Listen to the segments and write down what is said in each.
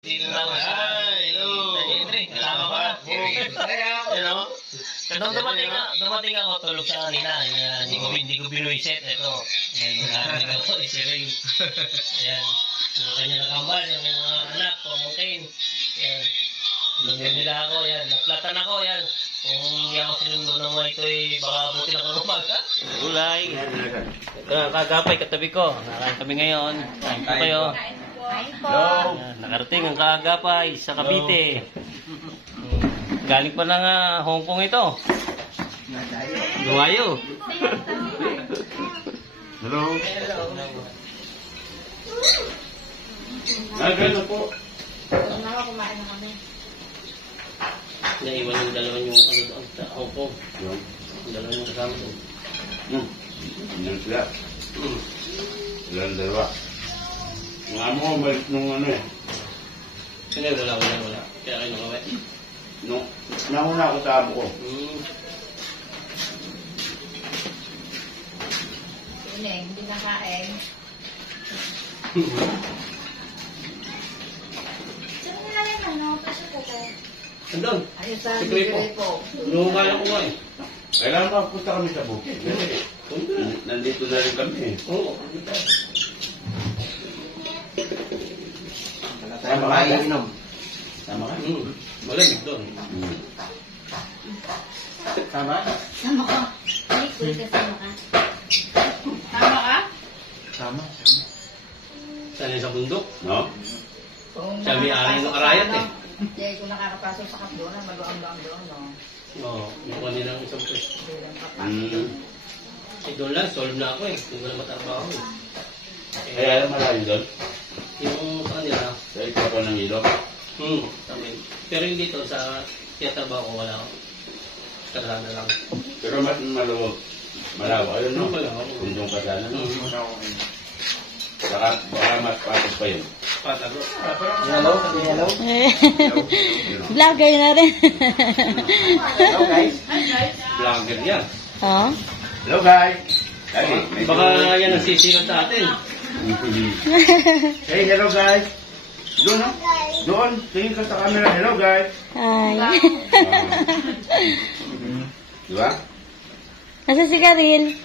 Nung dumating ako, tulog sa kanila. Hindi ko binuiset. Ito. Narinig ako. Isirin. Ayan. Yung kanya nakambal. Yung mga anak. Pamangkin. Ayan. Tulogin nila ako. Ayan. Naplatan ako. Ayan. Kung hindi ako sinundo ng mga ito, baka buti na kang umaga. Gulay. Ito na, kagapay katabi ko. Nakain kami ngayon. Kain po kayo. Nakarating ang kaagapay sa Cavite. Galing pa ng Hong Kong ito. Luwayo. Hello. Gano'n po. Kumain na kami. Naiwan yung dalawang yung sa Hong Kong. Yung dalawang yung kasama doon. Yan sila. Ilan dalawa. Ang amo ko balik nung ano eh. Hindi, wala. Kaya kayo nakawet. No, nauna ako sa amo ko. Hindi nakain. Saan nilalagay mo? Nakapasok ko ko. Andun. Ayun sa Sikrepo. Sikrepo. Nung kaya ko nga eh. Kailangan makapunta kami sa bukid. Nandito na rin kami eh. Oo. Sama ka inom. Sama ka? Malamig doon. Sama? Sama ka. Ay, kuya ka sama ka. Sama ka? Sama. Saan yun sa bundok? No? Siya may ari ng arayat eh. Hindi, kung nakakapasok sa kapdonan, maluang-luang doon, no? Oo. Yung kanina ng isang pwesto. Hindi lang papasok. Eh doon lang, solve na ako eh. Hindi ko na matrabaho eh. Kaya malayo doon? Yung sa kanila. Sa ikaw ko ng ilok? Pero yung dito sa tiyatabaho ko wala ako. Kadala na lang. Pero mas maluwag. Malawa. Ayun no? Malawa. Kung doon ka sana no? Saka baka mas patos pa yun. Patago. Hello? Hello? Vlogger na rin. Hello guys? Vlogger yan. Oh? Hello guys? Baka yan ang sisirat sa atin. Hey, hello guys. Doon, no? Doon. Tingin ka sa camera. Hello guys. Hi. Diba? Nasa si Karil?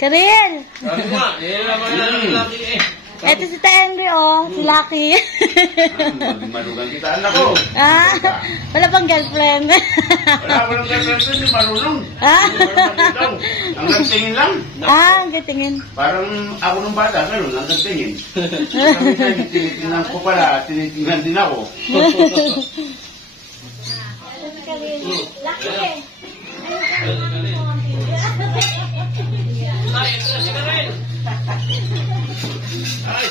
Karil! Sabi nga, naman na lagi eh. Eto si Henry, oh. Si Lucky. Malugang kita, anak ko. Wala pang girlfriend. Walang girlfriend, hindi marunong. Hanggang tingin lang. Ang gatingin. Parang ako nung bata, gano'n, hanggang tingin. Tinitingnan ko pala, tinitingnan din ako. Lucky eh. Ay, ito na si Karel. Ay.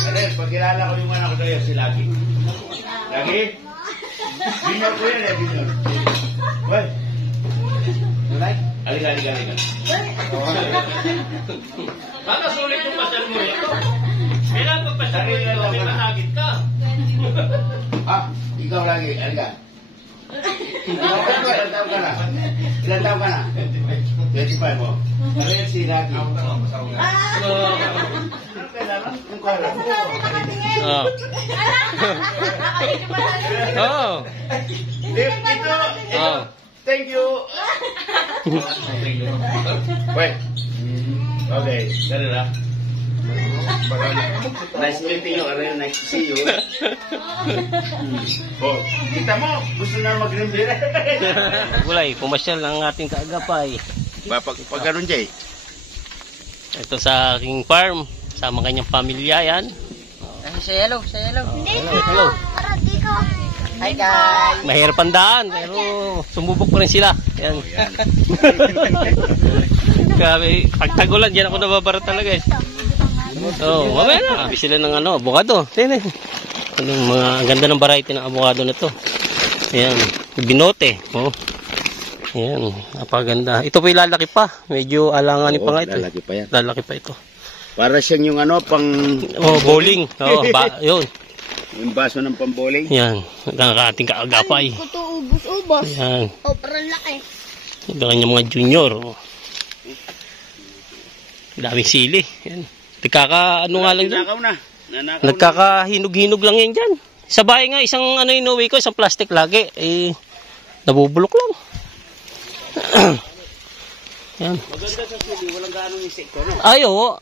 Karel, pag kilala ko yung anak ko sa'yo, si Lagi. Lagi? Binyor ko yan eh, binyor. Well, you like? Halika. Baka sulit yung pasal mo ito. Kailan pagpasal mo ito, may masagit ka. Ikaw lagi, halika. Ilan taon ka na? 25 mo. Karel, si Lagi. Oh. Ito. Thank you. Wait. Okay. Dali na. Nice meeting you. Nice to see you. Oh, kita mo. Gusto na mag-rimble. Gulay, pumasyal ang ating kaagapay. Pag ganun, Jay. Ito sa aking farm. Sama kanyang pamilya yan. Hello. Hello. Hi guys. Mahirap ang daan, pero sumubok pa rin sila. Yan. Grabe, pagtagulan, dyan ako nababara talaga eh. So, mamaya na. Sabi sila ng avocado. Tingnan. Mga ganda ng variety ng avocado na to. Ayan, binote. Oh. Ayan, napaganda. Ito po lalaki pa. Medyo alanganin pa nga ito. Lalaki pa yan. Lalaki pa ito. Para siyang yung pang... Oh, bowling. Oh, yun. Yung baso ng pamboling. Yan, ang ating kaagapay. Ito ubos-ubos. Yan. Oh, parang laki. Ito kanyang mga junior. Oh. Daming sili. Yan. Ano nga lang dyan. Nanakaw na. Nanakaw Nagkakahinog-hinog lang yan dyan. Sa bahay nga, isang ano inuwi ko, isang plastic lagi. Eh, nabubulok lang. Yan. Maganda sa sili, walang gaanong insekto, no? Ay, oo.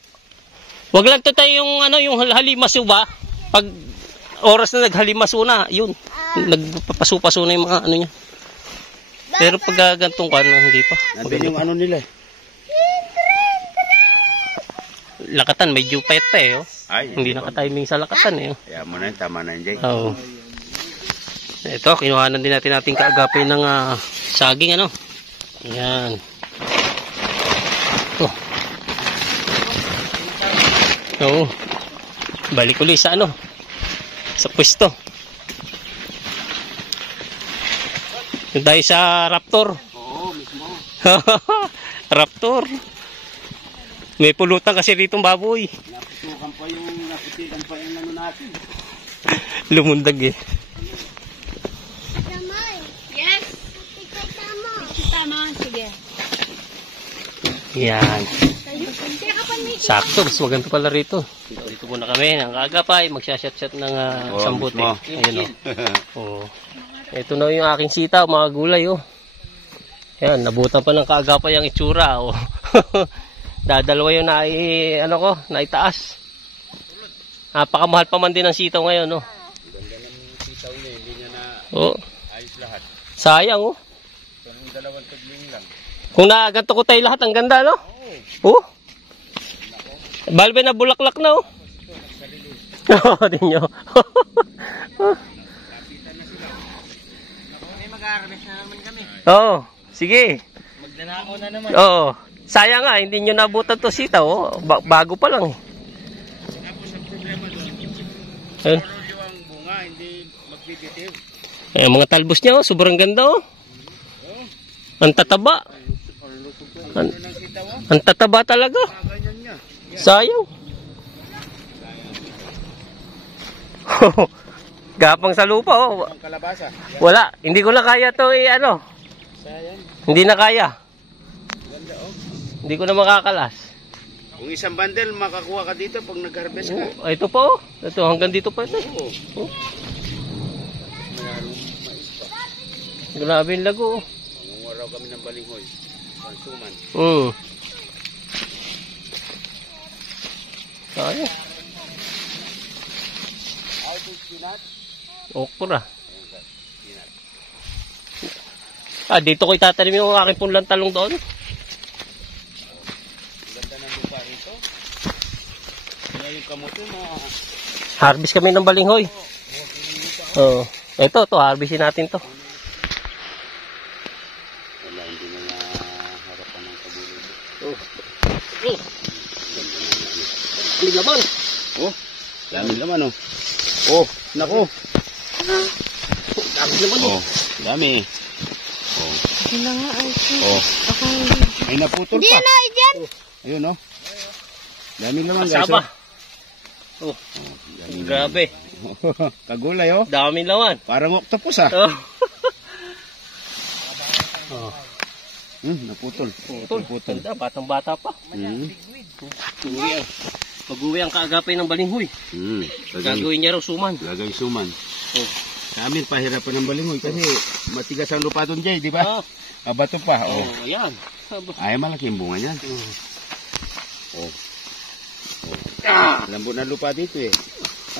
Wag lang tayo yung, yung halimaso ba? Pag oras na naghalimaso na, yun. Nagpapaso-paso na yung mga ano niya. Pero pag gantong kan, hindi pa. Nandun yung ano nila. Lakatan, medyo payat pa eh. Oh. Ay, Hindi nakatiming sa lakatan eh. Oh. kaya mo na yun, tama na yun, Jay. Oo. Ito, kinuhanan din natin ating kaagapay ng saging, ano. Ayan. Oh. Oo. Balik ulit sa ano. Sa pwesto. Yung tayo sa Raptor. Oo, mismo. Raptor. May pulutan kasi ritong baboy. Napitikan pa yung ano natin. Lumundag eh. Yes. Tama. Sige. Yan. Sakto, mas maganda pala rito. Dito muna kami ng kaagapay. Magsashot-shot ng sambuti. Ayun o. Oh. Ito na yung aking sitaw, mga gulay oh. Yan, nabutan pa ng kaagapay ang itsura oh. Dadalawa yung naitaas. Napakamahal pa man din ang sitaw ngayon no. Ganda ng sitaw niya, hindi niya na ayos lahat. Sayang oh. Yung dalawang tagling lang. Kung naganto ko tayo lahat, ang ganda no? Oo. Balbe na bulaklak na oh. Oo, din nyo. May mag-harvest na naman kami. Oo, sige. Magdanako na naman. Oo. Sayang nga, hindi nyo nabutan to sitaw oh. Bago pa lang eh. Tapos ang problema doon, Ayun. yung bunga, hindi magbibitiw. Ayan, mga talbos niya oh, sobrang ganda oh. Ang tataba. Ang tataba talaga. Ganyan niya. Sayang. Gapang sa lupa oh. Ang kalabasa. Wala, hindi ko na kaya to Sayang. Hindi na kaya. Ganda oh. Hindi ko na makakalas. Kung isang bundle, makakuha ka dito pag nag-harvest ka. Oh, ito pa oh. Ito hanggang dito pa ito. Oo. Oh. Mayroong mais pa. Grabe yung lago oh. Mangungaraw kami ng balinghoy. Pansuman. Sayang. How to spinach? Okra. Dito ko itatanim yung aking punlang talong doon. Ganda ng lupa rito. Kaya yung kamote Harvest kami ng balinghoy. Oo. Ito, harvestin natin to. wala, hindi na harapan ng kabulog. Dami laman. Oh, dami naman oh. Oh, naku. Dami laman Oh, dami. Oh. Hindi na nga, ay. Oh. Ay naputol Hindi pa. na, dyan. Ayun oh. Dami naman guys. Kasama. Oh. Dami Grabe. naman. Kagulay oh. Dami laman. Parang octopus ah. Oh. Oh. Naputol. Putol. Batang-bata pa. Pag-uwi ang kaagapay ng balinghoy. Gagawin niya raw suman. Lagay suman. Oh. Sa amin, pahirapan ng balinghoy kasi matigas ang lupa doon, Jay, di ba? Bato pa. Oh. Yan. Ay, malaki yung bunga niyan. Oh. Lambot na lupa dito eh.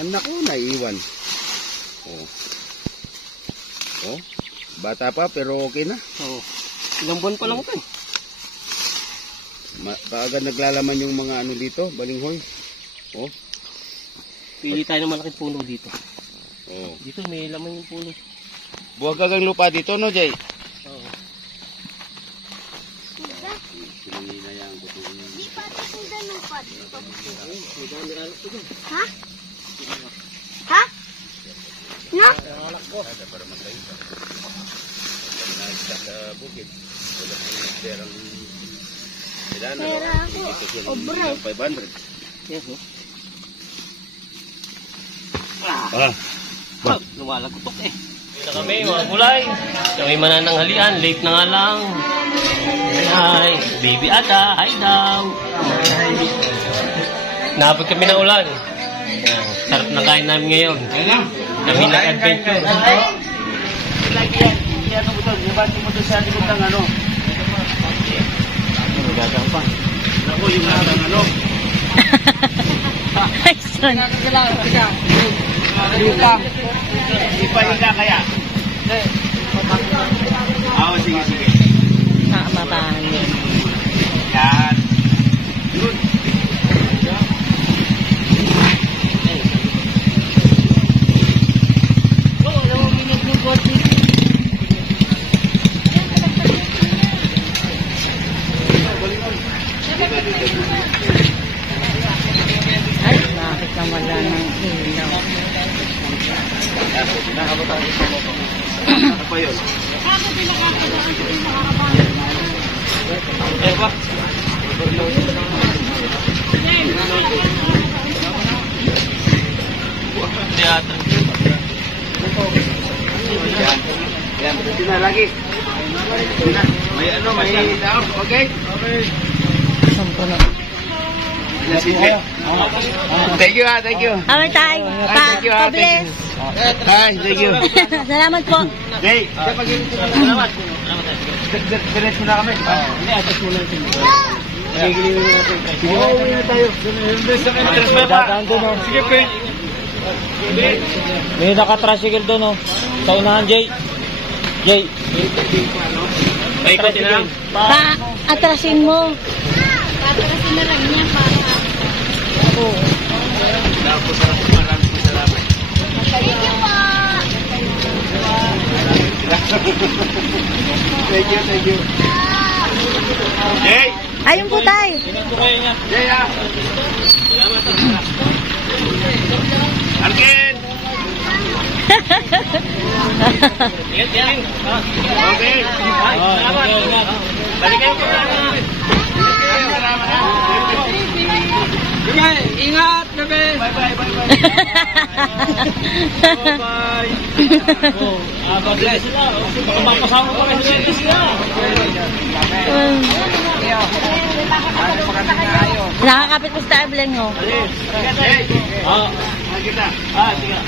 Anak ko, naiiwan. Oh. Oh. Bata pa, pero okay na. Oh. Ilang buwan pa lang ito eh. Kaagad naglalaman yung mga ano dito, balinghoy. Oh. Pili tayo ng malaking puno dito. Oh. Dito may laman yung puno. Buwag kagang lupa dito, no, Jay? Oo. Sininginayang kutuin yan. Di pa tasundan ng pad. May dami alak ko dyan. Ha? Ha? No? Kada para matay ka. Pag nagsa sa bukid, wala kang perang... Pera ako. Obra. 500. Yes, oh. Lumalagotok eh. Dito kami, mga gulay. Kami manananghalian. Late na nga lang. Hi. Baby Ada. Hi daw. Naabot kami ng ulan. Yan, sarap na kain namin ngayon. Kami nag-adventure. Lagi yan. Yan ang utang. Ibati mo doon sa likod ng ano. Gagampang. Naku, yung ng ano. Ay, son. Ipahinga kaya. Oo, sige, sige. Mabangin. Yan. Good. Ay, bakit na wala ng ilaw? Ano pa yun? Eh ba? Teatro. Yan, berhenti na lagi. May ano, may down, okay? Sampo na. Yan, sige. Thank you, thank you. Amay tayo. Thank you, Pa-bless. Hi, thank you. Salamat po. Jay, salamat. Diretso na kami. Hindi, atas muna yung tingin. Sige, uwi na tayo. Sige, pre. May nakatricycle doon, oh. Sa unahan, Jay. Jay. Paikot na lang. Pa-atrasin mo. Patrasin na lang niya para. Maraming salamat. Thank you, thank you. Jay! Ayun po tayo. Jay, ah! Arkin! Ingat yan. Okay. Salamat. Balikan ko na. Salamat. Ingat, gabi! Bye, bye, bye, bye. Bye! God bless. Makapasama pa kayo sa sila. Nakakapit po sa tablet mo. Jay! Ah, Kita. sige.